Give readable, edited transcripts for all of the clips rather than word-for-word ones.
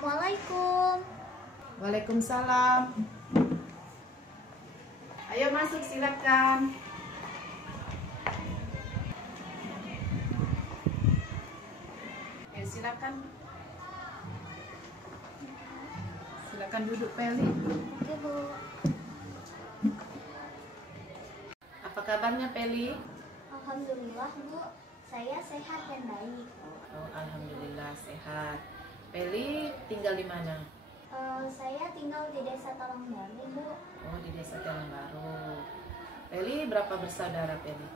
Assalamualaikum. Waalaikumsalam. Ayo masuk, silakan. Silakan. Silakan duduk, Peli. Oke, Bu. Apa kabarnya, Peli? Alhamdulillah, Bu. Saya sehat dan baik. Oh, alhamdulillah sehat. Peli tinggal di mana? Saya tinggal di Desa Talangbaru, Bu. Oh, di Desa Talangbaru. Peli berapa bersaudara, Peli?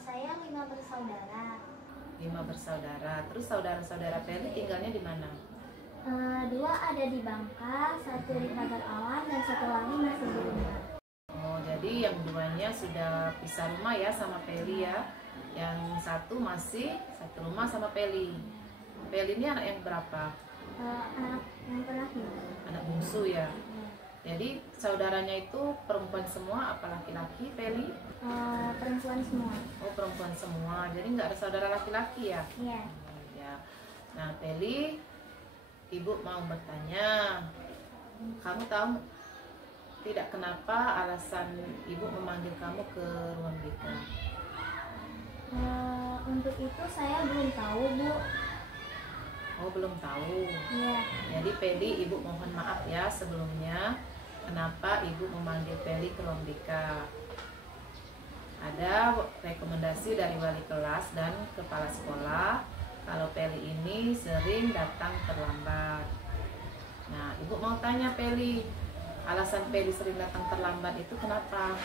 Saya 5 bersaudara. 5 bersaudara. Terus saudara-saudara Peli tinggalnya di mana? 2 ada di Bangka, 1 di Pagar Alam, dan 1 lagi masih di rumah. Oh, jadi yang duanya sudah pisah rumah ya sama Peli ya. Yang satu masih satu rumah sama Peli. Peli ini anak yang berapa? Anak yang terakhir. Anak bungsu ya. Jadi saudaranya itu perempuan semua apa laki-laki, Peli? Perempuan semua. Oh, perempuan semua. Jadi nggak ada saudara laki-laki ya? Iya. Ya. Nah, Peli, Ibu mau bertanya. Kamu tahu tidak kenapa alasan Ibu memanggil kamu ke ruang BK? Untuk itu saya belum tahu, Bu. Oh, belum tahu. Iya. Jadi Peli, Ibu mohon maaf ya sebelumnya. Kenapa Ibu memanggil Peli ke ruang BK? Ada rekomendasi dari wali kelas dan kepala sekolah kalau Peli ini sering datang terlambat. Nah, Ibu mau tanya Peli, alasan Peli sering datang terlambat itu kenapa?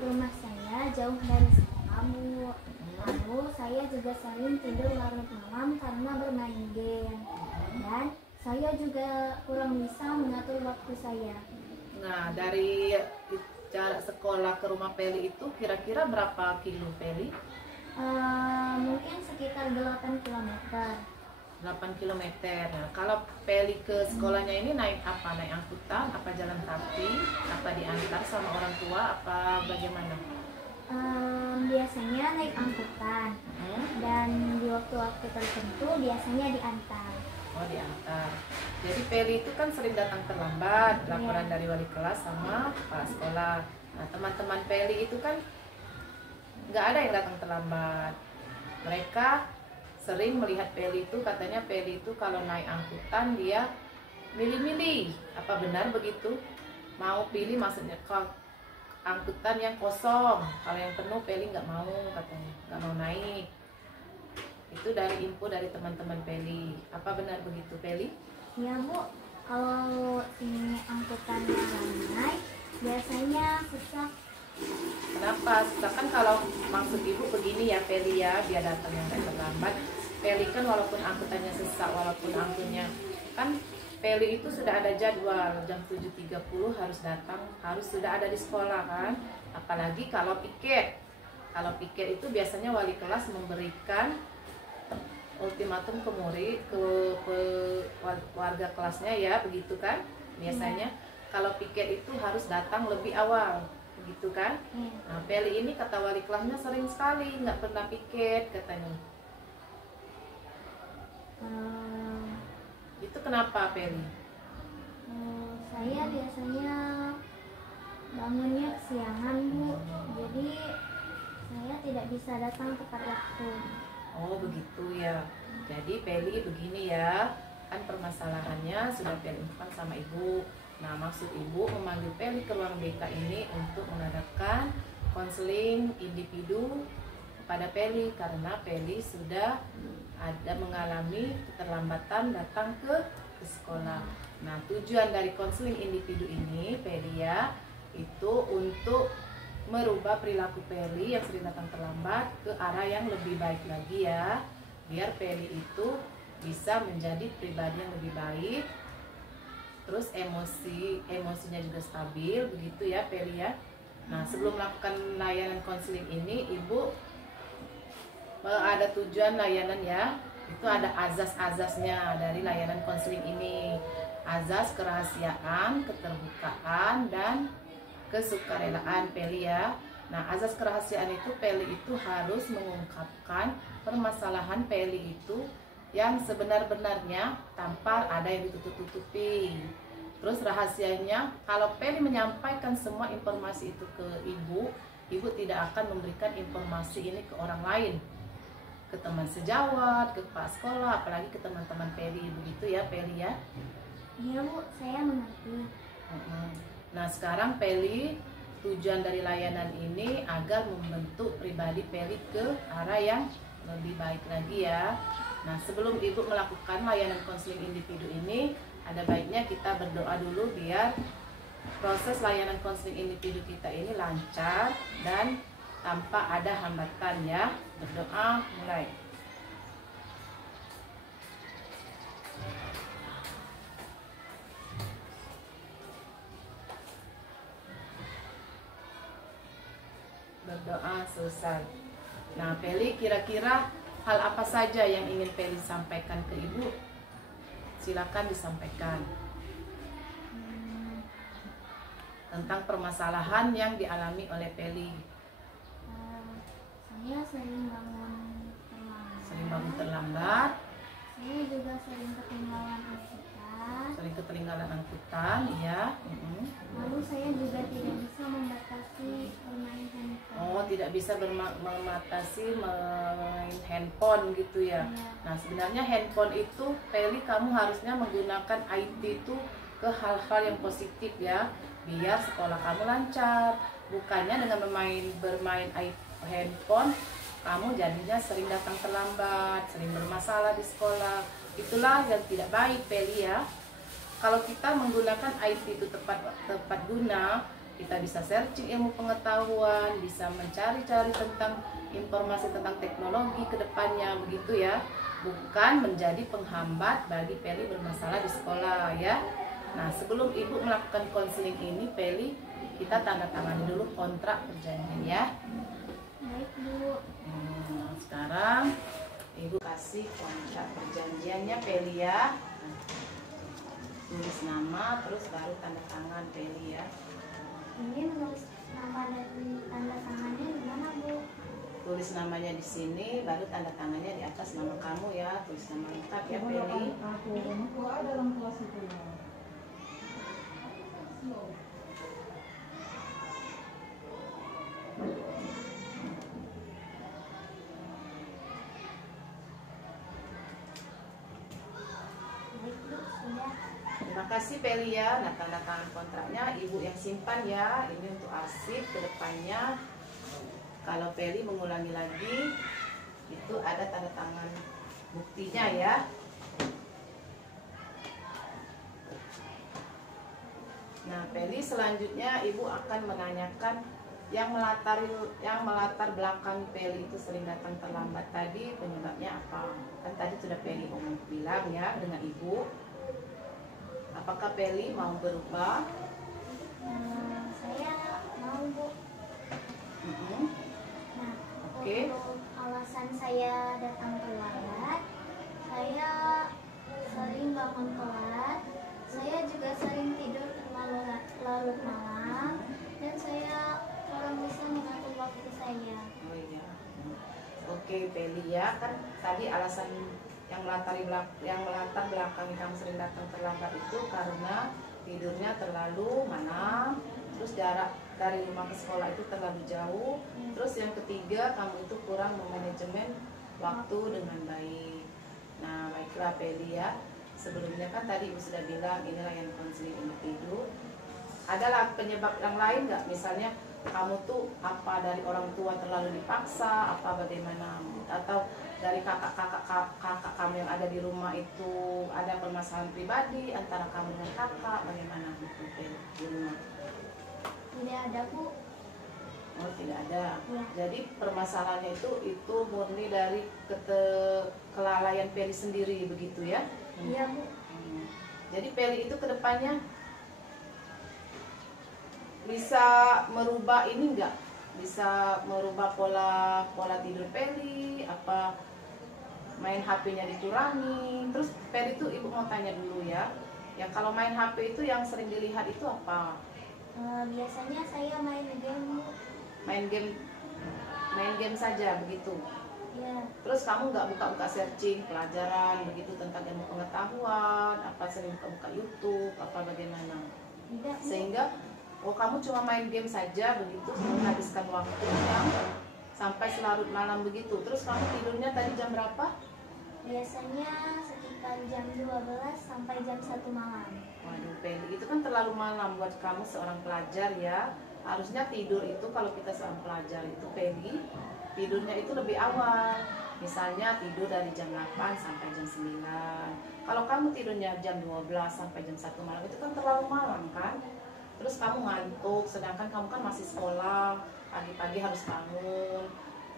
Rumah saya jauh dari sekolah, Bu. Lalu saya juga sering tidur larut malam karena bermain game. Dan saya juga kurang bisa mengatur waktu saya. Nah, dari jarak sekolah ke rumah Peli itu kira-kira berapa kilo, Peli? Mungkin sekitar 8 km. 8 km. Nah, kalau Peli ke sekolahnya ini naik apa? Naik angkutan, apa jalan kaki, apa diantar sama orang tua, apa bagaimana? Biasanya naik angkutan. Dan di waktu-waktu tertentu biasanya diantar. Oh, diantar. Jadi Peli itu kan sering datang terlambat, laporan dari wali kelas sama kepala sekolah. Nah, teman-teman Peli itu kan nggak ada yang datang terlambat. Mereka sering melihat Peli itu, katanya Peli itu kalau naik angkutan dia milih-milih. Apa benar begitu? Mau pilih maksudnya kalau angkutan yang kosong, kalau yang penuh Peli nggak mau, katanya nggak mau naik. Itu dari info dari teman-teman Peli. Apa benar begitu, Peli? Ya, Bu. Kalau ini angkutannya ramai, biasanya sesak. Kenapa? Kan kalau maksud Ibu begini ya, Peli ya, dia datang yang terlambat. Peli kan walaupun angkutannya sesak, walaupun angkutannya kan Peli itu sudah ada jadwal jam 7.30 harus datang, harus sudah ada di sekolah kan. Apalagi kalau piket. Kalau piket itu biasanya wali kelas memberikan ultimatum ke murid, ke warga kelasnya ya, begitu kan? Biasanya kalau piket itu harus datang lebih awal, begitu kan? Nah, Peli ini kata wali kelasnya sering sekali nggak pernah piket katanya. Itu kenapa, Peli? Saya biasanya bangunnya kesiangan, Bu. Jadi saya tidak bisa datang tepat waktu. Oh, begitu ya. Jadi Peli begini ya, kan permasalahannya sudah Peli infokan sama Ibu. Nah, maksud Ibu memanggil Peli ke ruang BK ini untuk mengadakan konseling individu kepada Peli karena Peli sudah ada mengalami keterlambatan datang ke sekolah. Nah, tujuan dari konseling individu ini Peli ya, itu untuk merubah perilaku Peli yang sering datang terlambat ke arah yang lebih baik lagi ya, biar Peli itu bisa menjadi pribadi yang lebih baik, terus emosinya juga stabil, begitu ya Peli ya. Nah, sebelum melakukan layanan konseling ini, Ibu ada tujuan layanan ya, itu ada azas-azasnya dari layanan konseling ini. Azas kerahasiaan, keterbukaan, dan kesukarelaan Peli ya. Nah, azas kerahasiaan itu Peli itu harus mengungkapkan permasalahan Peli itu yang sebenar-benarnya tanpa ada yang ditutup-tutupi. Terus rahasianya, kalau Peli menyampaikan semua informasi itu ke ibu, ibu tidak akan memberikan informasi ini ke orang lain, ke teman sejawat, ke kepala sekolah, apalagi ke teman-teman Peli. Begitu ya Peli ya? Iya Bu, saya mengerti. Nah sekarang Peli, tujuan dari layanan ini agar membentuk pribadi Peli ke arah yang lebih baik lagi ya. Nah sebelum ibu melakukan layanan konseling individu ini, ada baiknya kita berdoa dulu biar proses layanan konseling individu kita ini lancar dan tanpa ada hambatan ya. Berdoa mulai. Berdoa selesai. Nah Peli, kira-kira hal apa saja yang ingin Peli sampaikan ke ibu? Silakan disampaikan. Tentang permasalahan yang dialami oleh Peli. Saya sering bangun terlambat. Sering bangun terlambat. Saya juga sering ketinggalan angkutan. Sering ketinggalan angkutan, ya. Lalu saya juga tidak bisa membatasi bermain handphone. Oh, tidak bisa membatasi main handphone gitu ya. Nah, sebenarnya handphone itu, Peli, kamu harusnya menggunakan IT itu ke hal-hal yang positif ya, biar sekolah kamu lancar. Bukannya dengan bermain handphone, kamu jadinya sering datang terlambat, sering bermasalah di sekolah. Itulah yang tidak baik, Peli ya. Kalau kita menggunakan IT itu tepat guna, kita bisa searching ilmu pengetahuan, bisa mencari-cari tentang informasi tentang teknologi ke depannya, begitu ya. Bukan menjadi penghambat bagi Peli bermasalah di sekolah ya. Nah, sebelum ibu melakukan konseling ini, Peli, kita tanda tangani dulu kontrak perjanjian ya. Baik Bu. Sekarang ibu kasih kontrak perjanjiannya, Peli ya. Tulis nama, terus baru tanda tangan, Peli ya. Ini menulis nama dan tanda tangannya di mana Bu? Tulis namanya di sini, baru tanda tangannya di atas nama kamu ya. Tulis nama lengkap ya, Peli. Dalam kelas itu ya. Baik Bu, sudah. Terima kasih Peli ya. Nah, tanda tangan kontraknya ibu yang simpan ya. Ini untuk arsip ke depannya. Kalau Peli mengulangi lagi, itu ada tanda tangan buktinya ya. Nah, Peli, selanjutnya ibu akan menanyakan yang melatar belakang Peli itu sering datang terlambat tadi, penyebabnya apa? Kan tadi sudah Peli bilang ya dengan ibu. Apakah Peli mau berubah? Saya mau Bu. Nah, Oke. untuk alasan saya datang terlambat, saya sering bangun telat, saya juga sering tidur terlalu larut malam, dan saya kurang bisa mengatur waktu saya. Oh iya. Oke, Peli ya, kan tadi alasan yang melatar belakang kamu sering datang terlambat itu karena tidurnya terlalu malam, terus jarak dari rumah ke sekolah itu terlalu jauh, terus yang ketiga kamu itu kurang memanajemen waktu dengan baik. Nah, baiklah Peli ya. Sebelumnya kan tadi ibu sudah bilang inilah yang konseling individu. Adalah penyebab yang lain nggak? Misalnya kamu tuh apa dari orang tua terlalu dipaksa, apa bagaimana, atau dari kakak kamu yang ada di rumah itu ada permasalahan pribadi antara kamu dengan kakak, bagaimana gitu di rumah? Tidak ada Bu. Oh, tidak ada. Ya. Jadi permasalahannya itu murni dari kelalaian Peli sendiri begitu ya? Iya Bu. Jadi Peli itu kedepannya bisa merubah ini enggak? Bisa merubah pola tidur Peli, apa main HP-nya dikurangi. Terus Peli itu ibu mau tanya dulu ya. Ya kalau main HP itu yang sering dilihat itu apa? Biasanya saya main game Bu. Main game saja begitu. Iya. Terus kamu nggak buka-buka searching pelajaran begitu tentang ilmu pengetahuan, apa sering buka-buka YouTube, apa bagaimana? Tidak, Bu. Sehingga kamu cuma main game saja begitu, menghabiskan waktunya sampai selarut malam begitu. Terus kamu tidurnya tadi jam berapa? Biasanya sekitar jam 12 sampai jam 1 malam. Waduh, Peli, itu kan terlalu malam buat kamu seorang pelajar ya. Harusnya tidur itu kalau kita seorang pelajar itu, Peli, tidurnya itu lebih awal. Misalnya tidur dari jam 8 sampai jam 9. Kalau kamu tidurnya jam 12 sampai jam 1 malam itu kan terlalu malam kan? Terus kamu ngantuk, sedangkan kamu kan masih sekolah, pagi-pagi harus bangun.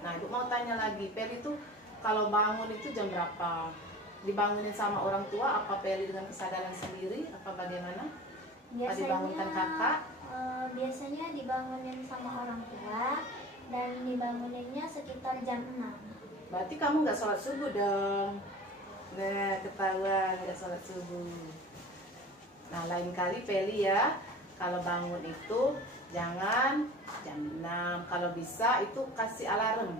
Nah, Ibu mau tanya lagi, Peli itu kalau bangun itu jam berapa? Dibangunin sama orang tua, apa Peli dengan kesadaran sendiri, apa bagaimana? Apa dibangunkan kakak? Biasanya dibangunin sama orang tua dan dibanguninnya sekitar jam 6. Berarti kamu nggak sholat subuh dong? Nah, ketahuan nggak sholat subuh. Nah, lain kali Peli ya, kalau bangun itu jangan jam 6. Kalau bisa itu kasih alarm.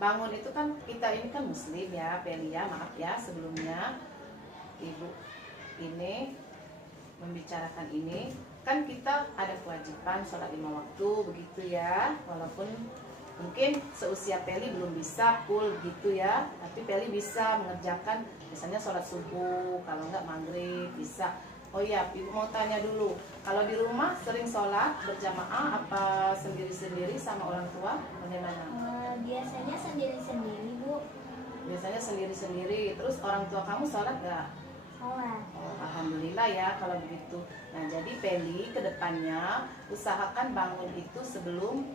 Bangun itu kan kita ini kan muslim ya, Peli ya, maaf ya sebelumnya Ibu ini membicarakan ini. Kan kita ada kewajiban sholat 5 waktu begitu ya. Walaupun mungkin seusia Peli belum bisa full gitu ya, tapi Peli bisa mengerjakan misalnya sholat subuh, kalau enggak maghrib bisa. Oh iya, Ibu mau tanya dulu, kalau di rumah sering sholat berjamaah apa sendiri-sendiri sama orang tua? Bagaimana? Biasanya sendiri-sendiri, Bu. Biasanya sendiri-sendiri. Terus orang tua kamu sholat nggak? Sholat. Oh, alhamdulillah ya kalau begitu. Nah, jadi Peli kedepannya usahakan bangun itu sebelum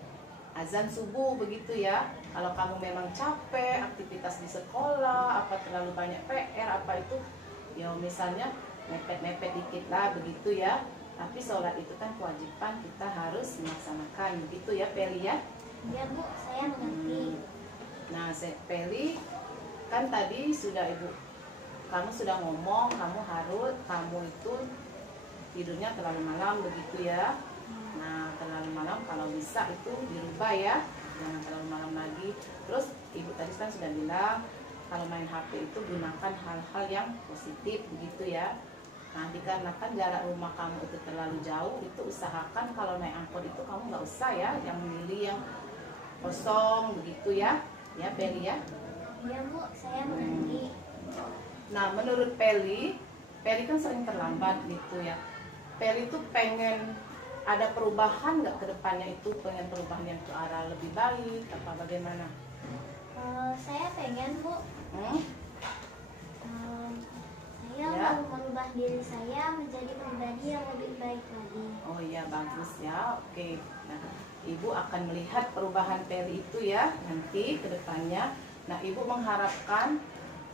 azan subuh begitu ya. Kalau kamu memang capek, aktivitas di sekolah, apa terlalu banyak PR, apa itu, ya misalnya mepet-mepet dikit lah begitu ya. Tapi sholat itu kan kewajiban, kita harus melaksanakan begitu ya Peli ya. Iya, Bu, saya mengerti. Nah, Peli kan tadi sudah kamu sudah ngomong kamu itu tidurnya terlalu malam begitu ya. Nah, terlalu malam kalau bisa itu dirubah ya, jangan terlalu malam lagi. Terus Ibu tadi kan sudah bilang kalau main HP itu gunakan hal-hal yang positif begitu ya. Nah, dikarenakan jarak rumah kamu itu terlalu jauh, itu usahakan kalau naik angkot itu kamu nggak usah ya yang memilih yang kosong begitu ya, ya Peli ya. Iya, Bu, saya mengerti. Nah, menurut Peli kan sering terlambat gitu ya. Peli tuh pengen ada perubahan nggak ke depannya itu, pengen perubahan yang ke arah lebih baik apa bagaimana? Saya pengen, Bu. Saya Ya. mau merubah diri saya menjadi pribadi yang lebih baik lagi. Oh iya, bagus ya. Oke. Nah, Ibu akan melihat perubahan Peli itu ya nanti ke depannya. Nah, Ibu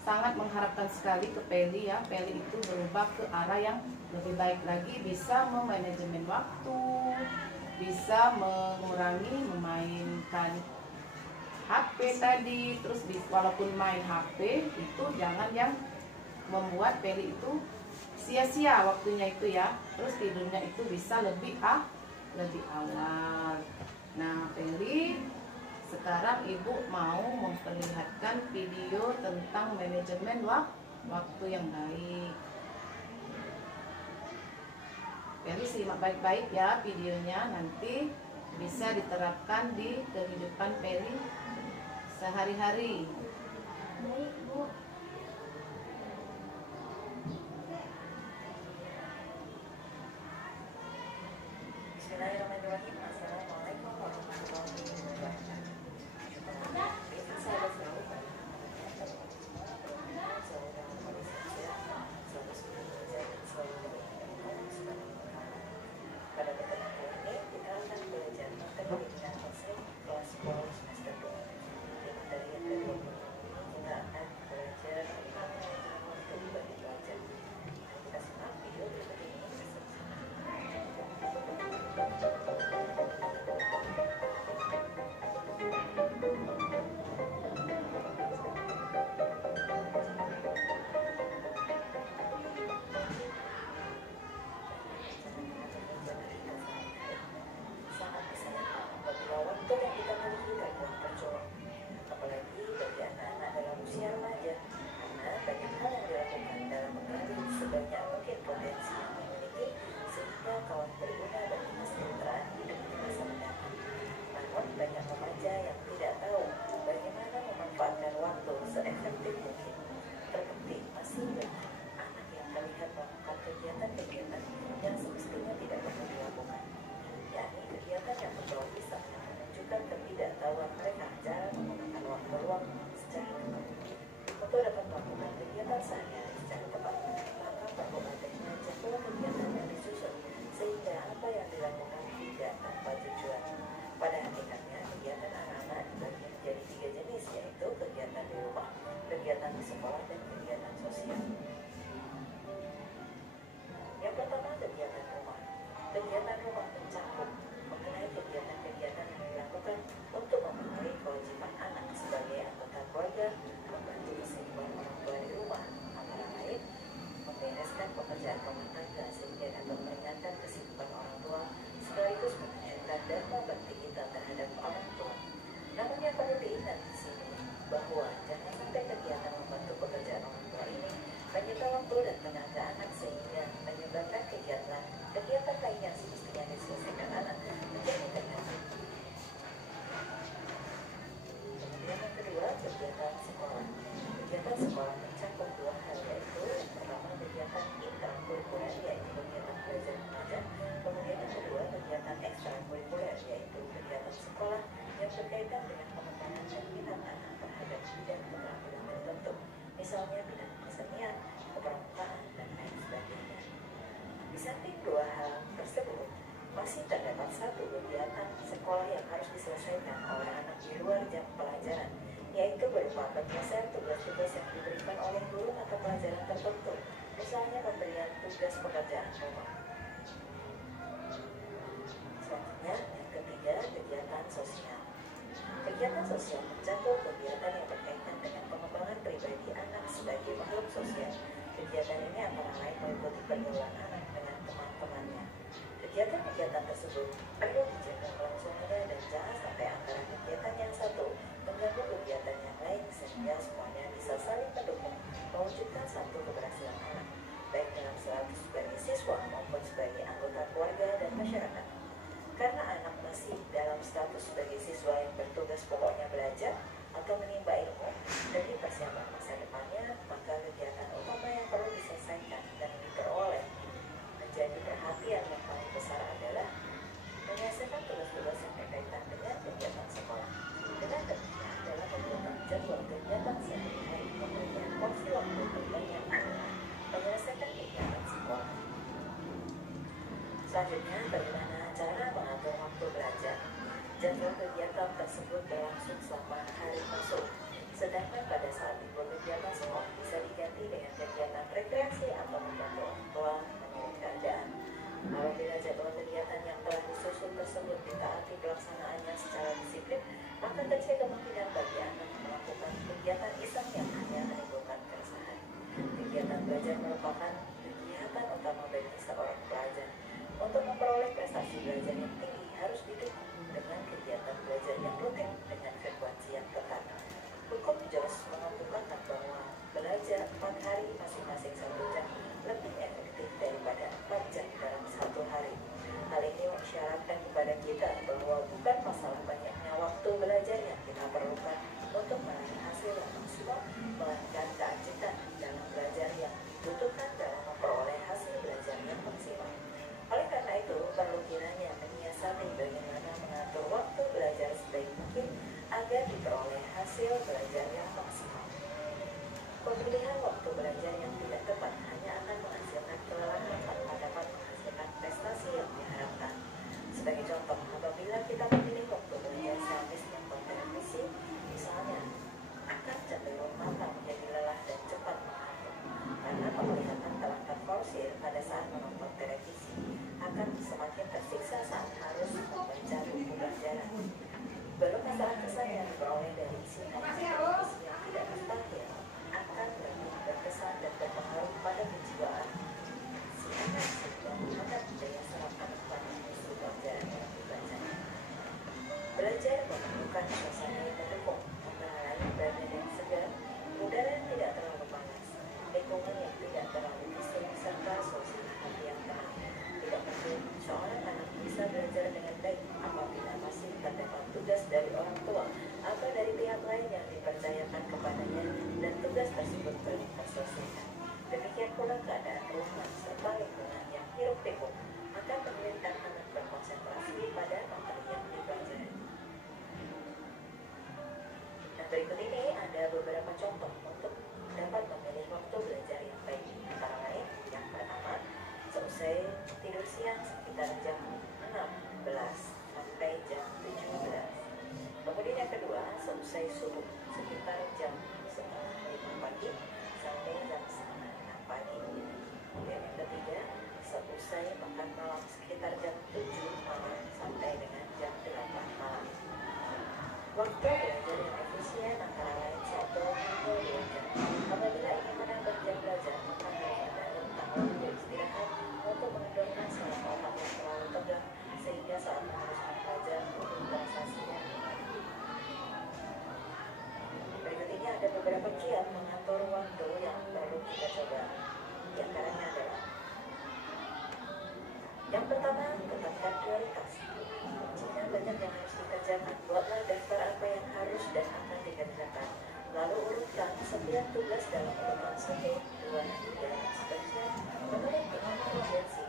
sangat mengharapkan sekali ke Peli ya. Peli itu berubah ke arah yang lebih baik lagi, bisa memanajemen waktu, bisa mengurangi memainkan HP tadi. Terus walaupun main HP itu jangan yang membuat Peli itu sia-sia waktunya itu ya. Terus tidurnya itu bisa lebih awal. Nah, Peli, sekarang Ibu mau memperlihatkan video tentang manajemen waktu yang baik. Peli simak baik-baik ya videonya, nanti bisa diterapkan di kehidupan Peli sehari-hari. Baik, Bu. Bismillahirrahmanirrahim. Assalamualaikum warahmatullahi wabarakatuh. Saya selalu pada pertemuan ini kita akan belajar materi dengan kelas 10 semester 2. Di materi yang kedua kita akan waktu dan tenaga anak sehingga menyebabkan kegiatan lain yang semestinya diselesaikan anak menjadi terganggu. Kemudian yang kedua, kegiatan sekolah. Kegiatan sekolah mencakup dua hal, yaitu yang pertama kegiatan intrakurikuler yaitu kegiatan belajar mengajar, kemudian yang kedua kegiatan ekstrakurikuler yaitu kegiatan sekolah yang berkaitan dengan pengembangan dan minat anak terhadap bidang keterampilan tertentu, misalnya bidang kesenian, kepramukaan, dan lain sebagainya. Di samping dua hal tersebut, masih terdapat satu kegiatan sekolah yang harus diselesaikan oleh anak di luar jam pelajaran, yaitu berupa penyelesaian tugas-tugas yang diberikan oleh guru mata pelajaran tertentu, misalnya pemberian tugas pekerjaan rumah. Selanjutnya, yang ketiga, kegiatan sosial. Kegiatan sosial mencakup kegiatan yang berkaitan dengan pengembangan pribadi anak sebagai makhluk sosial. Kegiatan ini antara lain meliputi pergaulan anak dengan teman-temannya. Kegiatan-kegiatan tersebut perlu dijaga kelangsungannya dan jangan sampai antara kegiatan yang satu mengganggu kegiatan yang lain sehingga semuanya bisa saling mendukung mewujudkan satu keberhasilan anak, baik dalam status sebagai siswa maupun sebagai anggota keluarga dan masyarakat. Karena anak masih dalam status sebagai siswa yang bertugas pokoknya belajar atau menimba ilmu demi persiapan masa depannya, maka kegiatan utama yang perlu diselesaikan dan diperoleh menjadi perhatian yang paling besar adalah menyelesaikan tugas-tugas yang berkaitan dengan kegiatan sekolah. Dengan demikian, dalam membuat jadwal kegiatan sehari-hari, memberikan porsi waktu terbanyak adalah menyelesaikan kegiatan sekolah. Selanjutnya, bagaimana cara mengatur waktu belajar? Jadwal kegiatan tersebut berlangsung selama hari masuk, sedangkan pada saat libur kegiatan sekolah bisa diganti dengan kegiatan rekreasi atau membantu orang tua menurut keadaan. Apabila jadwal kegiatan yang telah disusun tersebut ditaati pelaksanaannya secara disiplin, maka kecil kemungkinan bagi anak melakukan kegiatan iseng yang hanya menimbulkan keresahan. Kegiatan belajar merupakan kegiatan utama bagi seorang pelajar. Untuk memperoleh prestasi belajar yang tinggi harus didukung dengan kegiatan belajar yang rutin dengan frekuensi yang tetap. Hukum jelas mengemukakan bahwa belajar 4 hari masing-masing 1 jam lebih efektif daripada 4 jam dalam 1 hari. Hal ini mengisyaratkan kepada kita bahwa bukan masalah banyaknya waktu belajar yang kita perlukan untuk meraih hasil yang maksimal, melainkan keajitan dalam belajar yang dibutuhkan dalam memperoleh hasil belajar yang maksimal. Oleh karena itu, perlu kiranya menyiasati bagaimana mengatur waktu belajar sebaik mungkin agar diperoleh hasil belajar yang maksimal. Pemilihan waktu belajar yang tidak tepat hanya akan menghasilkan kelelahan tanpa dapat menghasilkan prestasi yang diharapkan. Sebagai contoh, apabila kita memilih waktu belajar sehabis nonton televisi, misalnya, akan cenderung mata menjadi lelah dan cepat mengantuk. Karena penglihatan telah terforsir pada saat menonton televisi, akan semakin tersiksa saat harus membaca buku pelajaran. Belum masalah kesan yang diperoleh dari isi televisi yang tidak mustahil akan lebih berkesan dan berpengaruh pada kejiwaan si anak sehingga mengangkat daya serap anak pada isi pelajaran yang dibacanya. Belajar memerlukan suasana yang mendukung, antara lain berada yang segar, udara yang tidak terlalu panas, lingkungan yang tidak terlalu bising, serta suasana hati yang tenang. Tidak mungkin seorang anak bisa belajar dengan baik apabila masih terdapat tugas dari orang tua atau dari pihak lain yang dipercayakan kepadanya dan tugas tersebut belum terselesaikan. Demikian pula keadaan rumah serta lingkungan yang hiruk pikuk akan menyulitkan anak berkonsentrasi pada materi yang dipelajari. Nah, berikut ini ada beberapa contoh untuk dapat memilih waktu belajar yang baik. Antara lain, yang pertama, selesai tidur siang sekitar jam 16 sampai jam 17. Kemudian yang kedua, selesai subuh sekitar jam 4:30 pagi sampai jam Setiap tugas dalam urutan 1, 2, 3, dan seterusnya menurut dengan urgensi.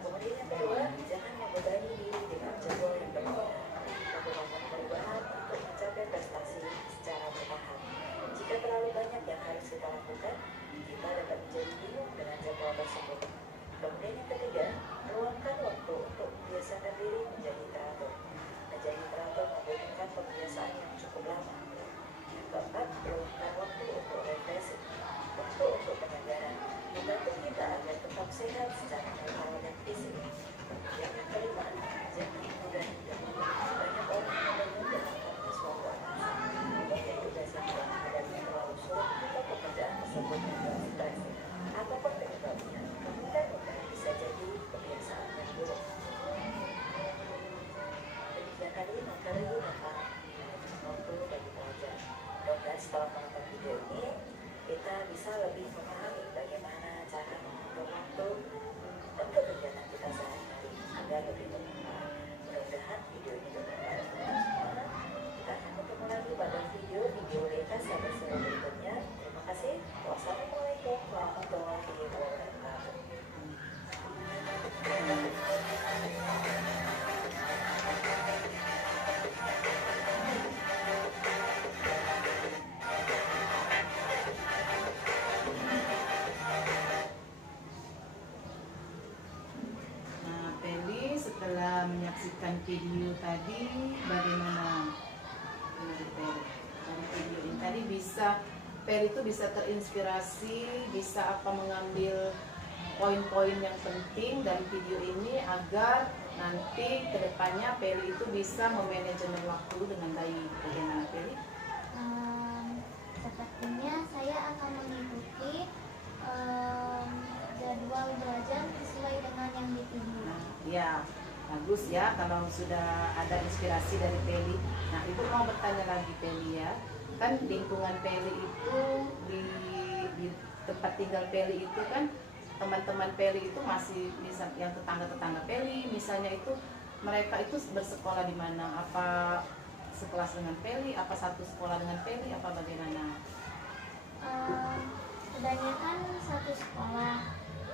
Kemudian yang kedua, jangan membebani diri dengan jadwal yang berbeda. Lakukan perubahan untuk mencapai prestasi secara bertahap. Jika terlalu banyak yang harus kita lakukan, kita dapat menjadi bingung dengan jadwal tersebut. Kemudian yang ketiga, luangkan waktu untuk membiasakan diri menjadi teratur. Menjadi teratur membutuhkan pembiasaan yang cukup lama. Yang keempat, luangkan waktu untuk refleksi, waktu untuk penyegaran, membantu kita agar tetap sehat secara mental dan fisik. Yang kelima, jangan mudah didahului. Banyak orang mengeluh dengan karena suatu alasan. Mungkin tugas yang telah menghadapi terlalu sulit atau pekerjaan tersebut membuat stres. Apapun penyebabnya, kemungkinan bisa jadi kebiasaan yang buruk. Demikian tadi materi tentang manajemen waktu bagi pelajar. Dan setelah menonton video ini, kita bisa lebih memahami bagaimana cara mengatur waktu untuk kegiatan kita sehari-hari agar lebih bermanfaat. Mudah-mudahan video ini bermanfaat untuk kita semua. Kita akan ketemu lagi pada video lintas sampai berikutnya. Terima kasih. Wassalamualaikum warahmatullahi wabarakatuh. Nah, Peli setelah menyaksikan video tadi, bagaimana menurut Peli? Dari video ini tadi Peli itu bisa terinspirasi, bisa mengambil poin-poin yang penting dari video ini agar nanti kedepannya Peli itu bisa memanajemen waktu dengan baik. Bagaimana Peli? Sepertinya saya akan mengikuti jadwal belajar sesuai dengan yang di video. Ya, bagus ya kalau sudah ada inspirasi dari Peli. Nah, Ibu mau bertanya lagi Peli ya. Kan lingkungan Peli itu di tempat tinggal Peli itu kan teman-teman Peli itu masih bisa yang tetangga-tetangga Peli misalnya itu mereka itu bersekolah di mana? Apa sekelas dengan Peli? Apa satu sekolah dengan Peli? Apa bagaimana? Kebanyakan satu sekolah.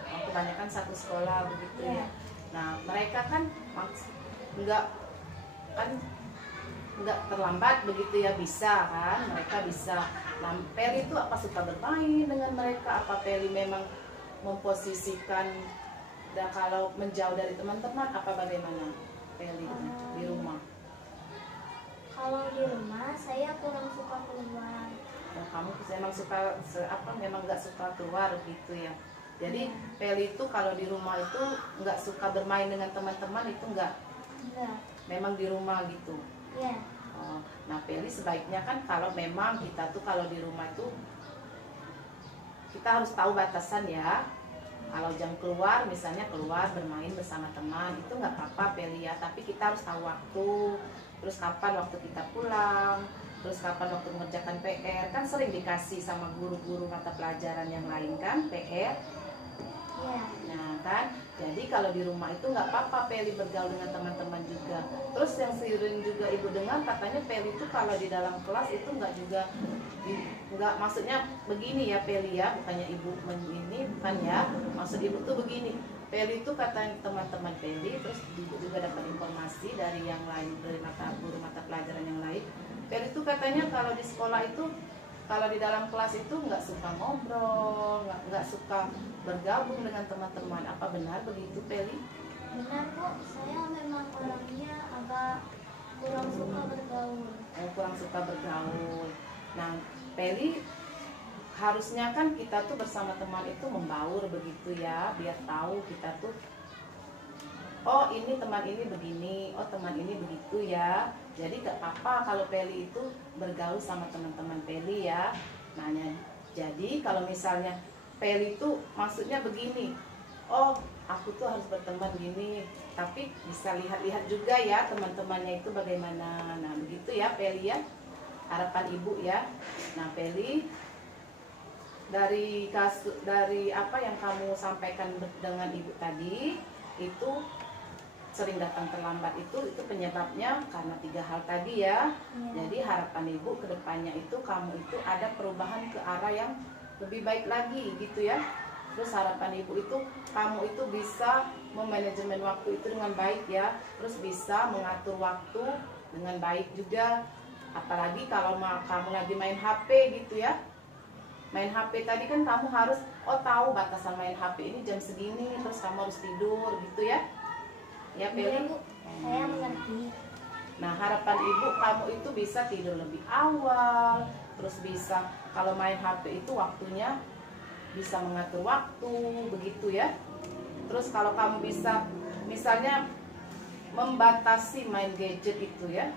Kebanyakan satu sekolah begitu Iya. ya. Nah, mereka kan nggak terlambat begitu ya, bisa kan? Mereka bisa. Nah, Peli itu apa suka bermain dengan mereka? Apa Peli memang memposisikan dan kalau menjauh dari teman-teman apa bagaimana Peli di rumah? Kalau di rumah saya kurang suka keluar. Oh, kamu memang nggak suka keluar gitu ya. Jadi Peli itu kalau di rumah itu nggak suka bermain dengan teman-teman itu Enggak. memang di rumah gitu. Ya. Oh, nah Peli sebaiknya kan kalau memang kita tuh kalau di rumah itu kita harus tahu batasan ya. Kalau jam keluar misalnya keluar bermain bersama teman itu nggak apa-apa Peli ya. Tapi kita harus tahu waktu. Terus kapan waktu kita pulang. Terus kapan waktu mengerjakan PR. Kan sering dikasih sama guru-guru mata pelajaran yang lain kan PR. Ya. Nah kan, jadi kalau di rumah itu nggak apa-apa Peli bergaul dengan teman-teman juga. Terus yang sering juga Ibu dengar katanya Peli itu kalau di dalam kelas itu nggak maksudnya begini ya Peli ya, bukannya Ibu ini bukan ya, maksud Ibu tuh begini. Peli itu kata teman-teman Peli, terus Ibu juga dapat informasi dari yang lain, dari guru mata pelajaran yang lain. Peli itu katanya kalau di sekolah itu kalau di dalam kelas itu nggak suka ngobrol, nggak suka bergabung dengan teman-teman. Apa benar begitu Peli? Benar Bu, saya memang orangnya agak kurang suka bergaul. Kurang suka bergaul. Nah Peli harusnya kan kita tuh bersama teman itu membaur begitu ya, biar tahu kita tuh oh ini teman ini begini, oh teman ini begitu ya. Jadi gak apa-apa kalau Peli itu bergaul sama teman-teman Peli ya. Nah, jadi kalau misalnya Peli itu maksudnya begini, oh aku tuh harus berteman gini, tapi bisa lihat-lihat juga ya teman-temannya itu bagaimana. Nah begitu ya Peli ya, harapan Ibu ya. Nah Peli dari apa yang kamu sampaikan dengan Ibu tadi itu sering datang terlambat itu penyebabnya karena 3 hal tadi ya. Jadi harapan ibu ke depannya itu kamu itu ada perubahan ke arah yang lebih baik lagi gitu ya. Terus harapan ibu itu kamu itu bisa memanajemen waktu itu dengan baik ya. Terus bisa mengatur waktu dengan baik juga. Apalagi kalau kamu lagi main HP gitu ya. Main HP tadi kan kamu harus tahu batasan main HP ini jam segini, terus kamu harus tidur gitu ya. Ya, Peli? Bu, saya mengerti. Nah, harapan ibu kamu itu bisa tidur lebih awal, terus bisa kalau main HP itu waktunya bisa mengatur waktu, begitu ya. Terus kalau kamu bisa misalnya membatasi main gadget itu ya.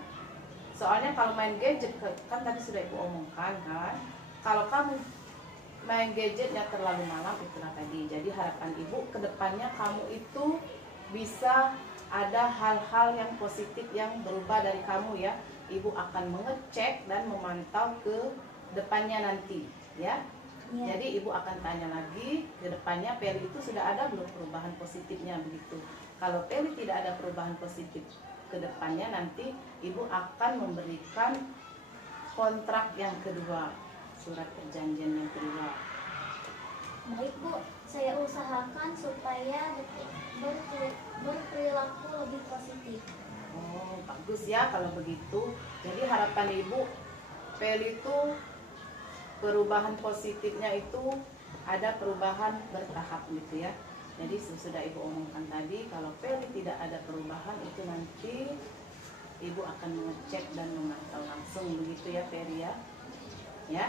Soalnya kalau main gadget kan tadi sudah ibu omongkan kan, kalau kamu main gadgetnya terlalu malam itulah tadi. Jadi harapan ibu kedepannya kamu itu bisa ada hal-hal yang positif yang berubah dari kamu ya. Ibu akan mengecek dan memantau ke depannya nanti ya. Jadi ibu akan tanya lagi ke depannya Peli itu sudah ada belum perubahan positifnya begitu. Kalau Peli tidak ada perubahan positif ke depannya nanti ibu akan memberikan kontrak yang kedua, surat perjanjian yang kedua. Baik Bu, saya usahakan supaya berperilaku lebih positif. Oh, bagus ya kalau begitu. Jadi harapan ibu Peli itu perubahan positifnya itu ada perubahan bertahap gitu ya. Jadi sudah ibu omongkan tadi kalau Peli tidak ada perubahan itu nanti ibu akan mengecek dan memantau langsung begitu ya Peli ya. Ya.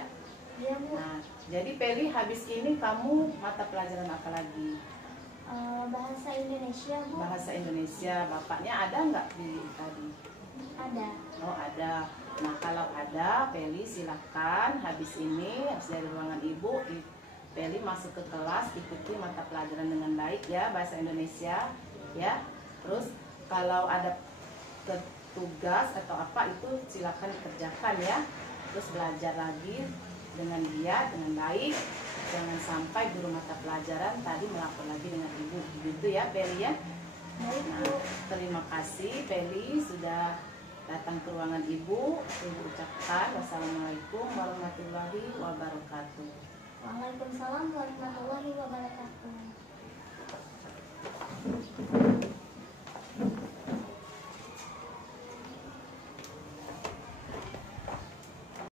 Iya Bu. Nah, jadi Peli habis ini kamu mata pelajaran apa lagi? Bahasa Indonesia Bu. Bahasa Indonesia. Bapaknya ada nggak di tadi? Ada. Oh ada. Nah kalau ada, Peli silahkan habis ini, habis dari ruangan ibu, Peli masuk ke kelas, ikuti mata pelajaran dengan baik ya, bahasa Indonesia ya. Terus kalau ada tugas atau apa itu silahkan dikerjakan ya. Terus belajar lagi dengan giat, dengan baik. Jangan sampai guru mata pelajaran tadi melapor lagi dengan ibu, begitu ya Peli ya. Baik Bu. Nah, terima kasih Peli sudah datang ke ruangan ibu. Ibu ucapkan wassalamualaikum warahmatullahi wabarakatuh. Waalaikumsalam warahmatullahi